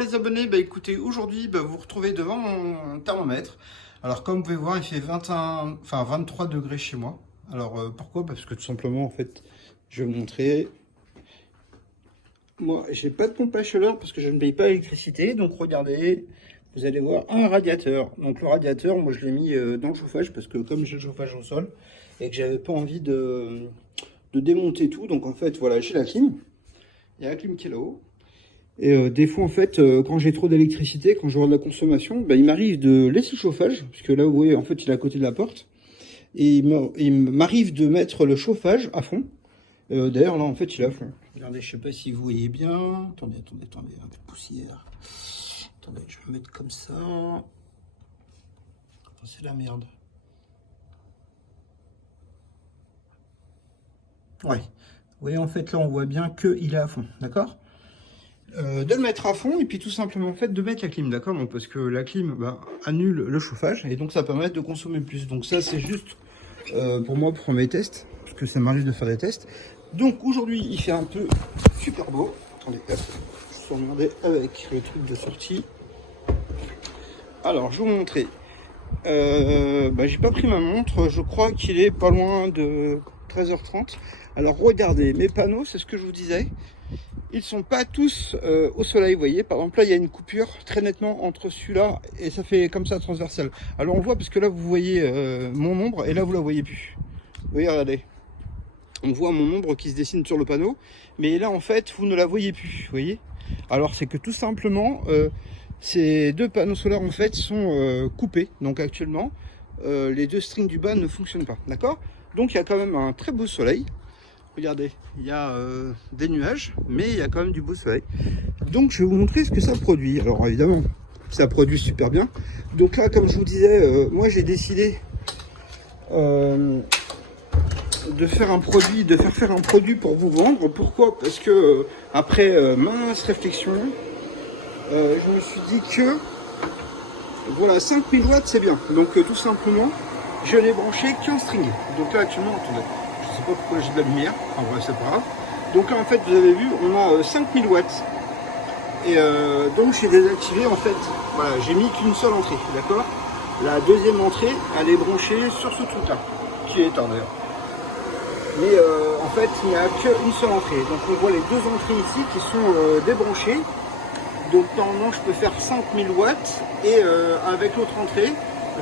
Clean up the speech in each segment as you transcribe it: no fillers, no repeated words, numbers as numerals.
Les abonnés, bah écoutez, aujourd'hui vous vous retrouvez devant mon thermomètre. Alors comme vous pouvez voir, il fait 23 degrés chez moi. Alors pourquoi? Parce que tout simplement en fait, je vais vous montrer. Moi, j'ai pas de pompe à chaleur parce que je ne paye pas l'électricité. Donc regardez, vous allez voir un radiateur. Donc le radiateur, moi je l'ai mis dans le chauffage parce que comme j'ai le chauffage au sol et que j'avais pas envie de démonter tout. Donc en fait, voilà, j'ai la clim. Il y a la clim qui est là-haut. Et des fois, en fait, quand j'ai trop d'électricité, quand je vois de la consommation, il m'arrive de laisser le chauffage, puisque là, vous voyez, en fait, il est à côté de la porte. Et il m'arrive de mettre le chauffage à fond. D'ailleurs, là, en fait, il est à fond. Regardez, je sais pas si vous voyez bien. Attendez, un peu de poussière. Attendez, je vais mettre comme ça. C'est la merde. Ouais. Vous voyez, en fait, là, on voit bien qu'il est à fond, d'accord? De le mettre à fond et puis tout simplement en fait de mettre la clim, d'accord, donc parce que la clim annule le chauffage et donc ça permet de consommer plus. Donc ça c'est juste pour moi pour mes tests, parce que ça m'arrive de faire des tests. Donc aujourd'hui il fait un peu super beau. Attendez, hop, je suis emmerdé avec le truc de sortie. Alors je vais vous montrer. J'ai pas pris ma montre, je crois qu'il est pas loin de 13h30. Alors regardez, mes panneaux, c'est ce que je vous disais. Ils sont pas tous au soleil, vous voyez. Par exemple, là, il y a une coupure très nettement entre celui-là et ça fait comme ça transversal. Alors, on voit parce que là, vous voyez mon ombre et là, vous la voyez plus. Vous voyez, regardez. On voit mon ombre qui se dessine sur le panneau. Mais là, en fait, vous ne la voyez plus, vous voyez. Alors, c'est que tout simplement, ces deux panneaux solaires, en fait, sont coupés. Donc, actuellement, les deux strings du bas ne fonctionnent pas, d'accord? Donc, il y a quand même un très beau soleil. Regardez, il y a des nuages, mais il y a quand même du beau soleil. Donc je vais vous montrer ce que ça produit. Alors évidemment, ça produit super bien. Donc là, comme je vous disais, moi j'ai décidé de faire un produit, de faire un produit pour vous vendre. Pourquoi? Parce que après mince réflexion, je me suis dit que voilà, 5000 watts c'est bien. Donc tout simplement, je n'ai branché qu'un string. Donc là actuellement, attendez. Je sais pas pourquoi j'ai de la lumière, en vrai c'est pas grave. Donc là en fait vous avez vu on a 5000 watts. Et donc j'ai désactivé en fait, voilà, j'ai mis qu'une seule entrée, d'accord? La deuxième entrée elle est branchée sur ce truc là, qui est éteint d'ailleurs. Mais en fait il n'y a qu'une seule entrée. Donc on voit les deux entrées ici qui sont débranchées. Donc normalement je peux faire 5000 watts et avec l'autre entrée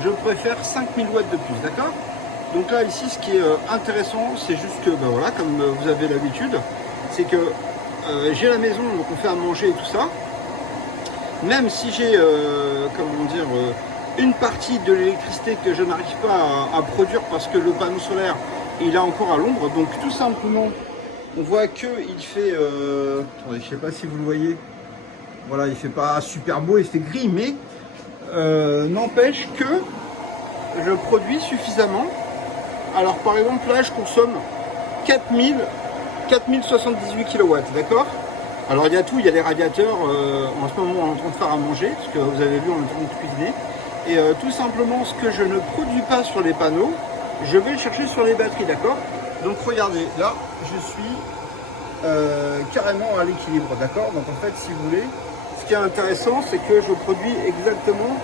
je préfère 5000 watts de plus, d'accord? Donc là ici ce qui est intéressant c'est juste que voilà, comme vous avez l'habitude, c'est que j'ai la maison, donc on fait à manger et tout ça. Même si j'ai une partie de l'électricité que je n'arrive pas à produire parce que le panneau solaire il est encore à l'ombre, donc tout simplement on voit que il fait attendez, je sais pas si vous le voyez, voilà, il fait pas super beau, il fait gris, mais n'empêche que je produis suffisamment. Alors par exemple là je consomme 4078 kW, d'accord? Alors il y a tout, il y a les radiateurs, en ce moment on est en train de faire à manger, parce que vous avez vu on est en train de cuisiner. Et tout simplement ce que je ne produis pas sur les panneaux, je vais le chercher sur les batteries, d'accord? Donc regardez, là je suis carrément à l'équilibre, d'accord? Donc en fait si vous voulez, ce qui est intéressant c'est que je produis exactement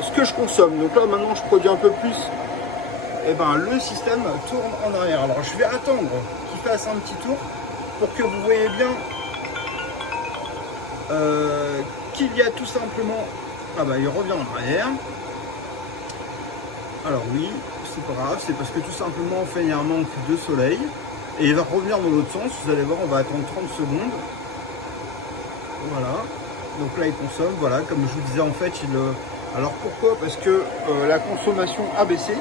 ce que je consomme. Donc là maintenant je produis un peu plus. Et le système tourne en arrière. Alors je vais attendre qu'il fasse un petit tour pour que vous voyez bien qu'il y a tout simplement... il revient en arrière. Alors oui, c'est pas grave, c'est parce que tout simplement en fait il y a un manque de soleil et il va revenir dans l'autre sens. Vous allez voir, on va attendre 30 secondes. Voilà. Donc là il consomme, voilà, comme je vous disais en fait, alors pourquoi? Parce que la consommation a baissé.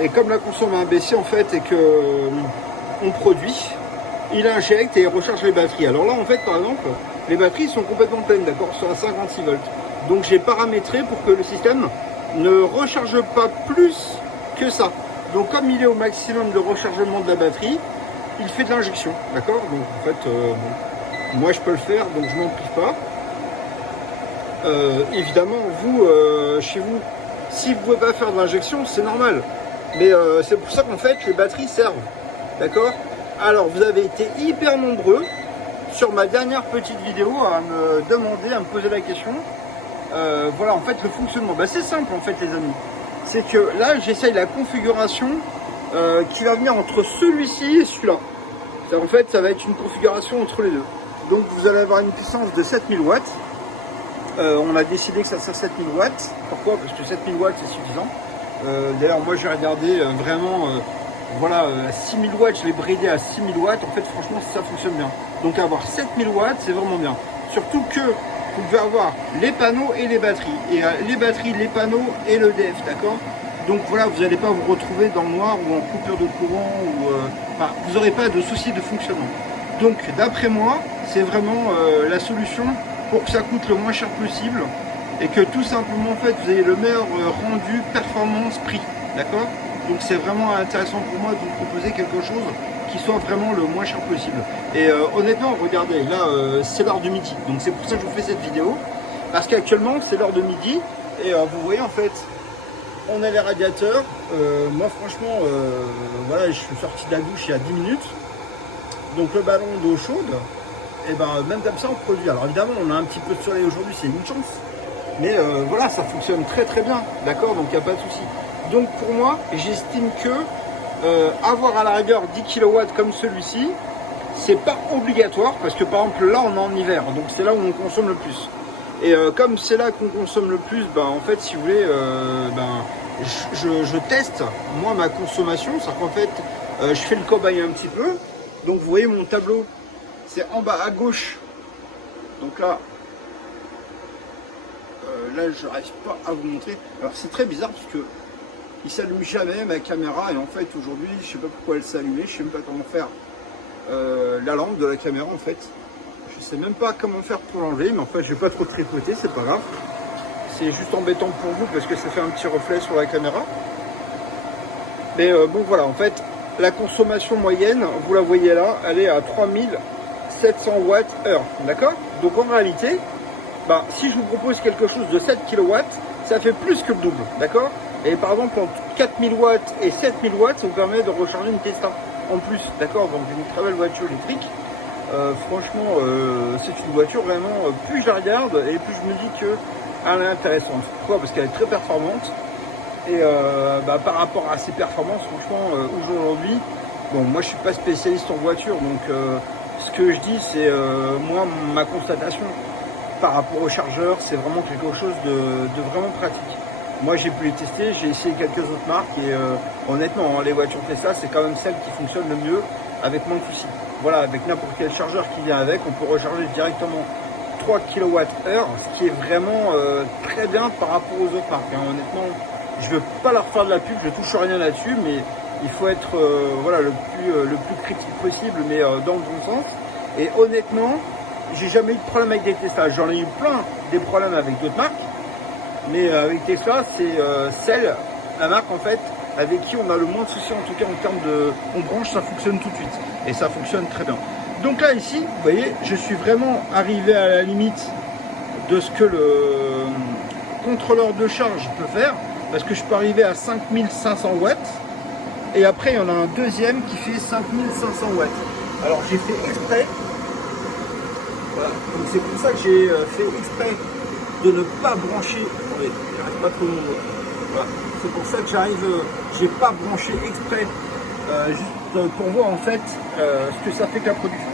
Et comme la consommation a baissé en fait et que on produit, il injecte et il recharge les batteries. Alors là en fait par exemple, les batteries sont complètement pleines, d'accord, sur la 56 volts. Donc j'ai paramétré pour que le système ne recharge pas plus que ça. Donc comme il est au maximum de rechargement de la batterie, il fait de l'injection, d'accord. Donc en fait, moi je peux le faire, donc je m'en prive pas. Évidemment, vous, chez vous, si vous ne pouvez pas faire de l'injection, c'est normal. Mais c'est pour ça qu'en fait les batteries servent, d'accord. Alors vous avez été hyper nombreux sur ma dernière petite vidéo à me demander, à me poser la question. Voilà, en fait, le fonctionnement. Bah, c'est simple, en fait, les amis. C'est que là, j'essaye la configuration qui va venir entre celui-ci et celui-là. En fait, ça va être une configuration entre les deux. Donc, vous allez avoir une puissance de 7000 watts. On a décidé que ça sert 7000 watts. Pourquoi? Parce que 7000 watts, c'est suffisant. D'ailleurs, moi, j'ai regardé vraiment... voilà, 6000 watts, je l'ai bridé à 6000 watts. En fait, franchement, ça fonctionne bien. Donc, avoir 7000 watts, c'est vraiment bien. Surtout que vous pouvez avoir les panneaux et les batteries. Et les batteries, les panneaux et le DF, d'accord? Donc, voilà, vous n'allez pas vous retrouver dans le noir ou en coupure de courant. Ou, enfin, vous n'aurez pas de soucis de fonctionnement. Donc, d'après moi, c'est vraiment la solution pour que ça coûte le moins cher possible. Et que tout simplement, en fait, vous ayez le meilleur rendu, performance, prix. D'accord? Donc c'est vraiment intéressant pour moi de vous proposer quelque chose qui soit vraiment le moins cher possible. Et honnêtement, regardez, là c'est l'heure du midi. Donc c'est pour ça que je vous fais cette vidéo. Parce qu'actuellement c'est l'heure de midi. Et vous voyez en fait, on a les radiateurs. Moi franchement, voilà, je suis sorti de la douche il y a 10 minutes. Donc le ballon d'eau chaude, et ben même comme ça on produit. Alors évidemment on a un petit peu de soleil aujourd'hui, c'est une chance. Mais voilà, ça fonctionne très très bien. D'accord, donc il n'y a pas de souci. Donc pour moi, j'estime que avoir à la rigueur 10 kW comme celui-ci, c'est pas obligatoire parce que par exemple là on est en hiver, donc c'est là où on consomme le plus. Et comme c'est là qu'on consomme le plus, ben, en fait si vous voulez, je teste moi ma consommation, c'est-à-dire qu'en fait je fais le cobaye un petit peu. Donc vous voyez mon tableau, c'est en bas à gauche. Donc là, là je n'arrive pas à vous montrer. Alors c'est très bizarre parce que il s'allume jamais ma caméra et en fait aujourd'hui je sais pas pourquoi elle s'est allumée, je sais même pas comment faire la lampe de la caméra en fait. Je sais même pas comment faire pour l'enlever, mais en fait je vais pas trop tripoter, c'est pas grave. C'est juste embêtant pour vous parce que ça fait un petit reflet sur la caméra. Mais bon voilà, en fait la consommation moyenne, vous la voyez là, elle est à 3700 watts heure, d'accord? Donc en réalité, bah, si je vous propose quelque chose de 7 kW, ça fait plus que le double, d'accord? Et par exemple, entre 4000 watts et 7000 watts, ça vous permet de recharger une Tesla en plus, d'accord? Donc une très belle voiture électrique. Franchement, c'est une voiture vraiment, plus je la regarde et plus je me dis qu'elle est intéressante. Pourquoi? Parce qu'elle est très performante. Et par rapport à ses performances, franchement, aujourd'hui, bon, moi je suis pas spécialiste en voiture, donc ce que je dis, c'est moi, ma constatation par rapport au chargeur, c'est vraiment quelque chose de vraiment pratique. Moi j'ai pu les tester, j'ai essayé quelques autres marques et honnêtement les voitures Tesla c'est quand même celle qui fonctionne le mieux avec moins de soucis. Voilà, avec n'importe quel chargeur qui vient avec, on peut recharger directement 3 kWh, ce qui est vraiment très bien par rapport aux autres marques. Hein. Honnêtement, je ne veux pas leur faire de la pub, je touche rien là-dessus, mais il faut être voilà, le plus critique possible, mais dans le bon sens. Et honnêtement, j'ai jamais eu de problème avec des Tesla. J'en ai eu plein des problèmes avec d'autres marques. Mais avec Tesla, c'est la marque en fait, avec qui on a le moins de soucis, en tout cas en termes de... On branche, ça fonctionne tout de suite. Et ça fonctionne très bien. Donc là, ici, vous voyez, je suis vraiment arrivé à la limite de ce que le contrôleur de charge peut faire. Parce que je peux arriver à 5500 watts. Et après, il y en a un deuxième qui fait 5500 watts. Alors, j'ai fait exprès. Voilà. Donc, c'est pour ça que j'ai fait exprès de ne pas brancher. Attendez, j'arrive pas trop mon doigt. Voilà. C'est pour ça que j'ai pas branché exprès, juste pour voir en fait ce que ça fait que la production.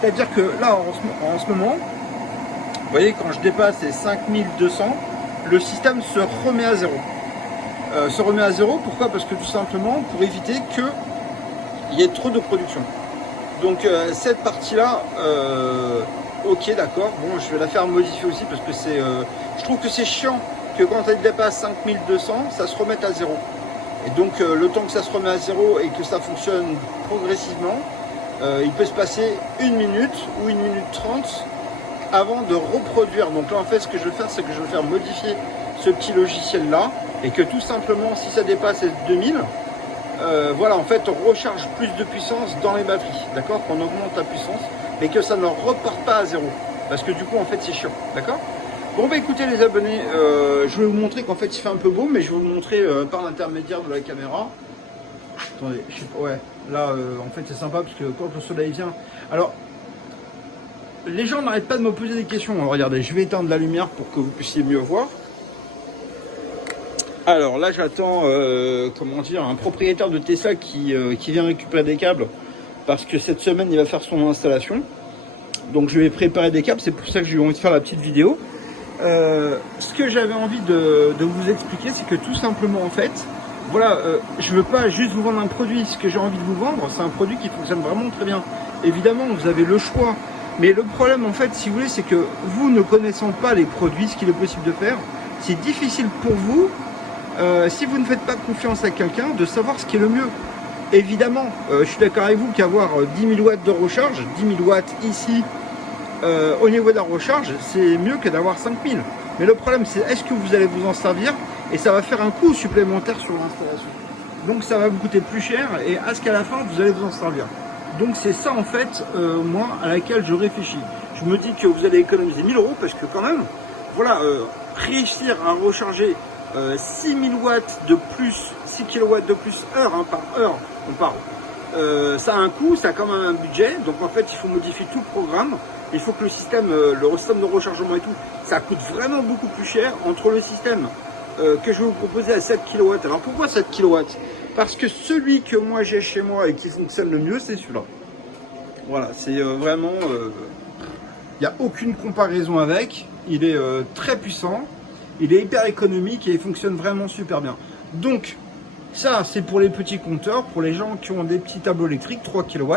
C'est-à-dire que là, en ce moment, vous voyez, quand je dépasse les 5200, le système se remet à zéro. Pourquoi? Parce que tout simplement, pour éviter qu'il y ait trop de production. Donc cette partie-là, ok, d'accord. Bon, je vais la faire modifier aussi parce que je trouve que c'est chiant que quand elle dépasse 5200, ça se remette à zéro. Et donc le temps que ça se remet à zéro et que ça fonctionne progressivement, il peut se passer 1 minute ou 1 minute 30 avant de reproduire. Donc là en fait ce que je vais faire, c'est que je vais faire modifier ce petit logiciel là et que tout simplement si ça dépasse les 2000, voilà, en fait on recharge plus de puissance dans les batteries, d'accord, qu'on augmente la puissance mais que ça ne reparte pas à zéro parce que du coup en fait c'est chiant, d'accord. Bon bah écoutez les abonnés, je vais vous montrer qu'en fait il fait un peu beau, mais je vais vous le montrer par l'intermédiaire de la caméra. Attendez, je sais pas, ouais, là en fait c'est sympa parce que quand le soleil vient, alors les gens n'arrêtent pas de me poser des questions. Alors, regardez, je vais éteindre la lumière pour que vous puissiez mieux voir. Alors là, j'attends, comment dire, un propriétaire de Tesla qui vient récupérer des câbles parce que cette semaine, il va faire son installation. Donc, je vais préparer des câbles. C'est pour ça que j'ai eu envie de faire la petite vidéo. Ce que j'avais envie de vous expliquer, c'est que tout simplement, en fait, voilà, je veux pas juste vous vendre un produit. Ce que j'ai envie de vous vendre, c'est un produit qui fonctionne vraiment très bien. Évidemment, vous avez le choix. Mais le problème, en fait, si vous voulez, c'est que vous ne connaissant pas les produits, ce qu'il est possible de faire, c'est difficile pour vous, si vous ne faites pas confiance à quelqu'un, de savoir ce qui est le mieux. Évidemment, je suis d'accord avec vous qu'avoir 10 000 watts de recharge, 10 000 watts ici, au niveau de la recharge, c'est mieux que d'avoir 5 000. Mais le problème, c'est est-ce que vous allez vous en servir, et ça va faire un coût supplémentaire sur l'installation. Donc ça va vous coûter plus cher, et à ce qu'à la fin, vous allez vous en servir. Donc c'est ça, en fait, moi, à laquelle je réfléchis. Je me dis que vous allez économiser 1 000 € parce que quand même, voilà, réussir à recharger 6 000 watts de plus, 6 kW de plus heure, hein, par heure, on parle. Ça a un coût, ça a quand même un budget, donc en fait il faut modifier tout le programme, il faut que le système de rechargement et tout, ça coûte vraiment beaucoup plus cher entre le système que je vais vous proposer à 7 kW. Alors pourquoi 7 kW? Parce que celui que moi j'ai chez moi et qui fonctionne le mieux, c'est celui-là. Voilà, c'est vraiment, il n'y a aucune comparaison avec, il est très puissant. Il est hyper économique et il fonctionne vraiment super bien. Donc, ça, c'est pour les petits compteurs, pour les gens qui ont des petits tableaux électriques, 3 kW.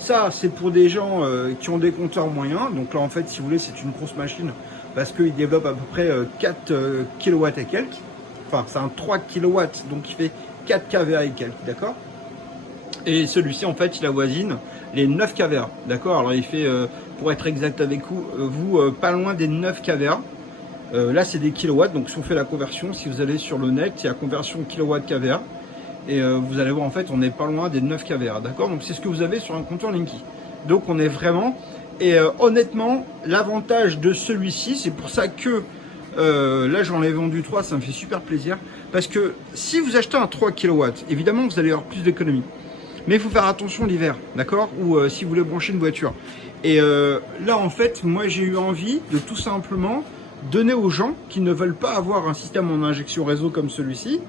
Ça, c'est pour des gens qui ont des compteurs moyens. Donc là, en fait, si vous voulez, c'est une grosse machine parce qu'il développe à peu près 4 kW et quelques. Enfin, c'est un 3 kW, donc il fait 4 kVA et quelques, d'accord? Et celui-ci, en fait, il avoisine les 9 kVA, d'accord? Alors, il fait, pour être exact avec vous, pas loin des 9 kVA. Là, c'est des kilowatts, donc si on fait la conversion, si vous allez sur le net, il y a conversion kilowatt kVA. Et vous allez voir, en fait, on n'est pas loin des 9 kVA, d'accord? Donc, c'est ce que vous avez sur un compteur Linky. Donc, on est vraiment... Et honnêtement, l'avantage de celui-ci, c'est pour ça que là, j'en ai vendu 3, ça me fait super plaisir. Parce que si vous achetez un 3 kW, évidemment, vous allez avoir plus d'économie. Mais il faut faire attention l'hiver, d'accord? Ou si vous voulez brancher une voiture. Et là, en fait, moi, j'ai eu envie de tout simplement donner aux gens qui ne veulent pas avoir un système en injection réseau comme celui-ci,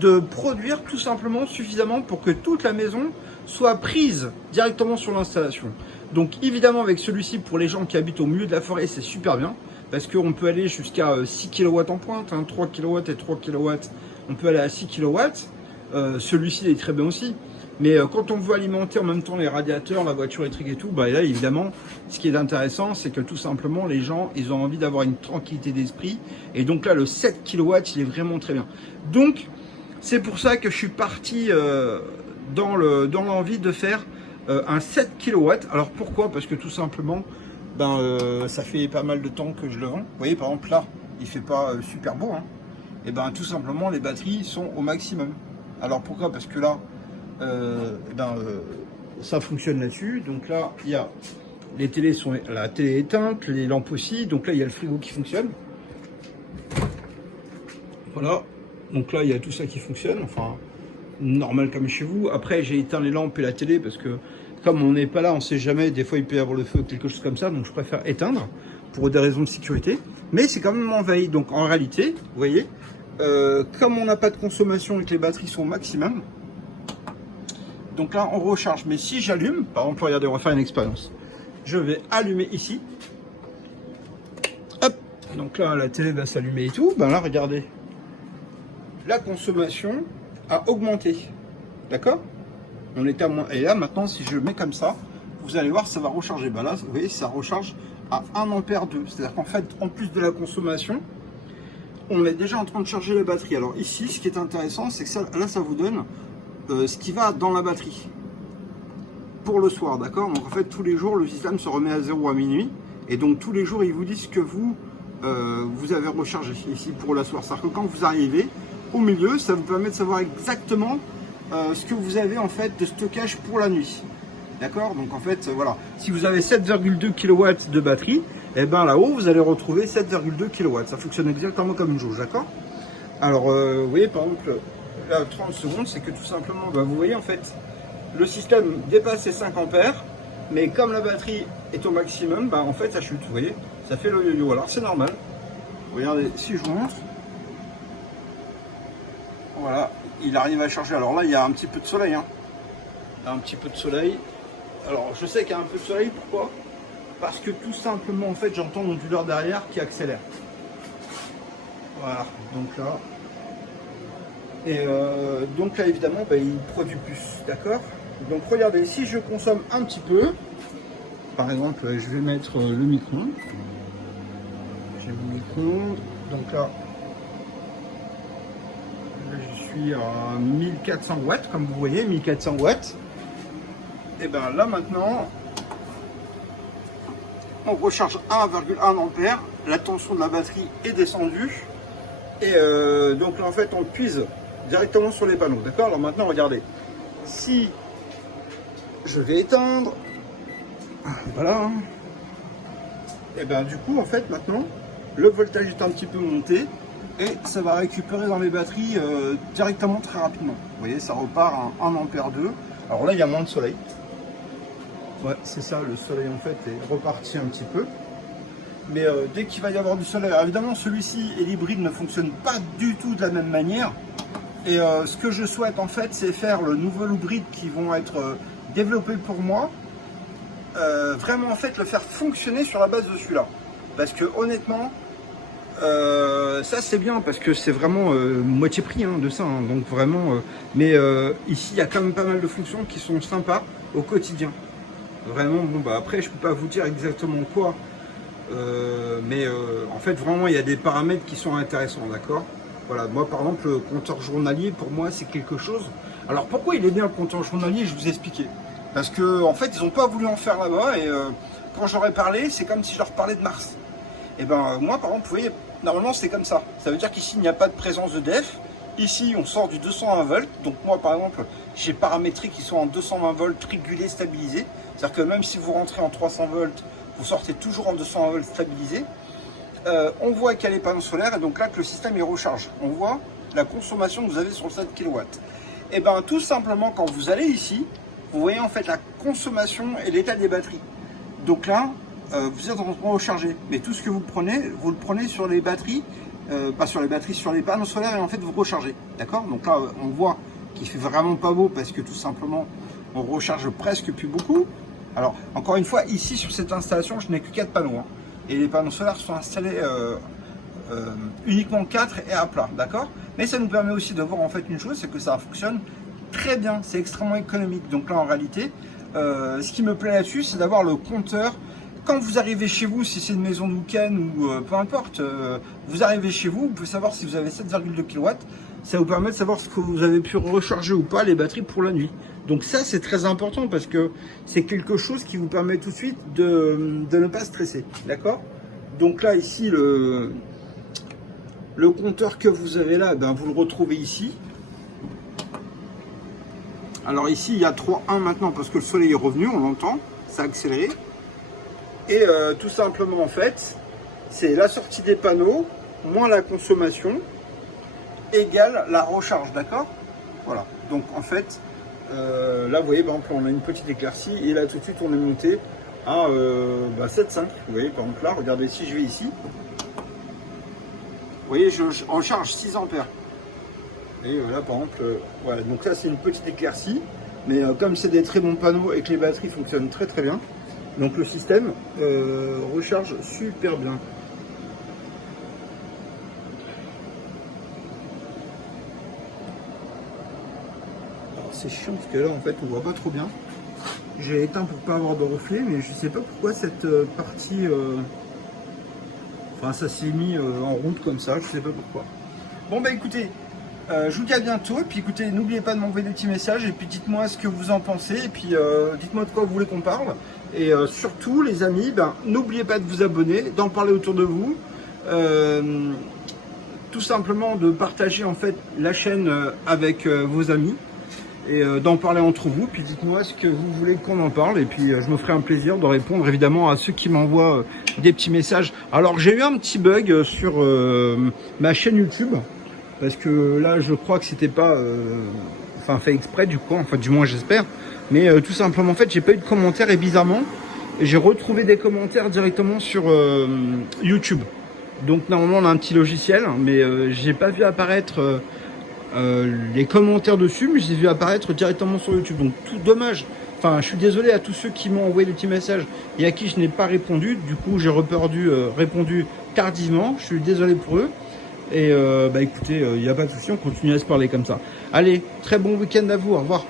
de produire tout simplement suffisamment pour que toute la maison soit prise directement sur l'installation. Donc évidemment avec celui-ci, pour les gens qui habitent au milieu de la forêt, c'est super bien, parce qu'on peut aller jusqu'à 6 kW en pointe, hein, 3 kW et 3 kW, on peut aller à 6 kW, celui-ci est très bien aussi. Mais quand on veut alimenter en même temps les radiateurs, la voiture électrique et tout, bah là évidemment, ce qui est intéressant, c'est que tout simplement les gens, ils ont envie d'avoir une tranquillité d'esprit. Et donc là, le 7 kW, il est vraiment très bien. Donc, c'est pour ça que je suis parti dans l'envie de faire un 7 kW. Alors pourquoi? Parce que tout simplement, ça fait pas mal de temps que je le vends. Vous voyez, par exemple là, il fait pas super beau, hein. Et tout simplement, les batteries sont au maximum. Alors pourquoi? Parce que là, ça fonctionne là-dessus. Donc là, il y a les télés sont, la télé est éteinte, les lampes aussi. Donc là, il y a le frigo qui fonctionne. Voilà. Donc là, il y a tout ça qui fonctionne. Enfin, normal comme chez vous. Après, j'ai éteint les lampes et la télé parce que comme on n'est pas là, on sait jamais. Des fois, il peut y avoir le feu, quelque chose comme ça. Donc, je préfère éteindre pour des raisons de sécurité. Mais c'est quand même en veille. Donc, en réalité, vous voyez, comme on n'a pas de consommation et que les batteries sont au maximum. Donc là, on recharge. Mais si j'allume, par exemple, regardez, on va faire une expérience. Je vais allumer ici. Hop. Donc là, la télé va s'allumer et tout. Là, regardez. La consommation a augmenté. D'accord? On était à moins. Et là, maintenant, si je le mets comme ça, vous allez voir, ça va recharger. Là, vous voyez, ça recharge à 1 ampère 2. C'est-à-dire qu'en fait, en plus de la consommation, on est déjà en train de charger la batterie. Alors ici, ce qui est intéressant, c'est que ça, là, ça vous donne ce qui va dans la batterie pour le soir, d'accord? Donc en fait tous les jours le système se remet à 0 à minuit et donc tous les jours ils vous disent que vous avez rechargé ici pour la soirée. C'est-à-dire que quand vous arrivez au milieu, ça vous permet de savoir exactement ce que vous avez en fait de stockage pour la nuit, d'accord? Donc en fait voilà, si vous avez 7,2 kW de batterie, et là-haut vous allez retrouver 7,2 kW. Ça fonctionne exactement comme une jauge, d'accord? Alors vous voyez par exemple là 30 secondes, c'est que tout simplement vous voyez en fait le système dépasse les 5 ampères, mais comme la batterie est au maximum, bah, en fait ça chute, vous voyez, ça fait le yo-yo. Alors c'est normal. Regardez, si je vous montre, voilà, il arrive à charger. Alors là, il y a un petit peu de soleil, hein. Il y a un petit peu de soleil. Alors je sais qu'il y a un peu de soleil, pourquoi? Parce que tout simplement, en fait, j'entends l'onduleur derrière qui accélère. Voilà, donc là. Et donc là, évidemment, bah, il produit plus, d'accord? Donc regardez, si je consomme un petit peu, par exemple, je vais mettre le micro-ondes. J'ai le micro-ondes, donc là, je suis à 1400 watts, comme vous voyez, 1400 watts. Et bien là maintenant, on recharge 1,1 ampère, la tension de la batterie est descendue, et donc là en fait on puise directement sur les panneaux, d'accord? Alors maintenant regardez, si je vais éteindre, voilà, et bien du coup en fait maintenant le voltage est un petit peu monté et ça va récupérer dans les batteries directement très rapidement. Vous voyez, ça repart à 1 ampère 2. Alors là il y a moins de soleil. Ouais, c'est ça, le soleil en fait est reparti un petit peu. Mais dès qu'il va y avoir du soleil, alors évidemment celui-ci et l'hybride ne fonctionnent pas du tout de la même manière. Et ce que je souhaite en fait, c'est faire le nouvel hybride qui vont être développés pour moi. Vraiment en fait le faire fonctionner sur la base de celui-là. Parce que honnêtement, ça c'est bien parce que c'est vraiment moitié prix hein, de ça. Hein, donc vraiment, mais ici il y a quand même pas mal de fonctions qui sont sympas au quotidien. Vraiment, bon bah après je peux pas vous dire exactement quoi, mais en fait vraiment il y a des paramètres qui sont intéressants, d'accord? Voilà, moi par exemple le compteur journalier pour moi c'est quelque chose. Alors pourquoi il est bien le compteur journalier? Je vous ai expliqué. Parce que en fait ils n'ont pas voulu en faire là-bas et quand j'aurais parlé c'est comme si je leur parlais de Mars. Et ben moi par exemple vous voyez normalement c'est comme ça. Ça veut dire qu'ici il n'y a pas de présence de def. Ici on sort du 220 volts. Donc moi par exemple j'ai paramétré qui sont en 220 volts régulés stabilisés. C'est-à-dire que même si vous rentrez en 300 volts, vous sortez toujours en 220 volts stabilisé. On voit qu'il y a les panneaux solaires et donc là que le système il recharge. On voit la consommation que vous avez sur le 7 kW. Et bien tout simplement quand vous allez ici, vous voyez en fait la consommation et l'état des batteries. Donc là, vous êtes en train de recharger. Mais tout ce que vous le prenez sur les batteries, pas sur les batteries, sur les panneaux solaires et en fait vous rechargez. D'accord? Donc là on voit qu'il fait vraiment pas beau parce que tout simplement on recharge presque plus beaucoup. Alors, encore une fois, ici sur cette installation, je n'ai que 4 panneaux. Hein, et les panneaux solaires sont installés uniquement 4 et à plat, d'accord? Mais ça nous permet aussi de voir en fait une chose, c'est que ça fonctionne très bien, c'est extrêmement économique. Donc là, en réalité, ce qui me plaît là-dessus, c'est d'avoir le compteur. Quand vous arrivez chez vous, si c'est une maison de week-end ou peu importe, vous arrivez chez vous, vous pouvez savoir si vous avez 7,2 kW. Ça vous permet de savoir ce que vous avez pu recharger ou pas les batteries pour la nuit. Donc ça c'est très important parce que c'est quelque chose qui vous permet tout de suite de ne pas stresser. D'accord? Donc là ici le compteur que vous avez là, ben, vous le retrouvez ici. Alors ici il y a 3,1 maintenant parce que le soleil est revenu, on l'entend, ça a accéléré. Et tout simplement en fait, c'est la sortie des panneaux, moins la consommation, égale la recharge, d'accord? Voilà, donc en fait, là vous voyez par exemple on a une petite éclaircie et là tout de suite on est monté à 7,5. Vous voyez par exemple là, regardez si je vais ici, vous voyez je recharge 6 ampères. Et là par exemple, voilà, donc là c'est une petite éclaircie, mais comme c'est des très bons panneaux et que les batteries fonctionnent très très bien, donc le système recharge super bien. C'est chiant parce que là en fait on voit pas trop bien. J'ai éteint pour pas avoir de reflet, mais je sais pas pourquoi cette partie enfin ça s'est mis en route comme ça, je sais pas pourquoi. Bon bah écoutez, je vous dis à bientôt et puis écoutez, n'oubliez pas de m'envoyer des petits messages et puis dites-moi ce que vous en pensez et puis dites-moi de quoi vous voulez qu'on parle et surtout les amis, ben, n'oubliez pas de vous abonner, d'en parler autour de vous, tout simplement de partager en fait la chaîne avec vos amis et d'en parler entre vous, puis dites-moi ce que vous voulez qu'on en parle et puis je me ferai un plaisir de répondre évidemment à ceux qui m'envoient des petits messages. Alors j'ai eu un petit bug sur ma chaîne YouTube parce que là je crois que c'était pas fait exprès du coup, enfin du moins j'espère, mais tout simplement en fait j'ai pas eu de commentaires et bizarrement et j'ai retrouvé des commentaires directement sur YouTube. Donc normalement on a un petit logiciel, mais j'ai pas vu apparaître les commentaires dessus, mais je les ai vu apparaître directement sur YouTube. Donc tout dommage. Enfin, je suis désolé à tous ceux qui m'ont envoyé des petits messages et à qui je n'ai pas répondu. Du coup, j'ai répondu tardivement. Je suis désolé pour eux. Et bah écoutez, il n'y a pas de souci, on continue à se parler comme ça. Allez, très bon week-end à vous. Au revoir.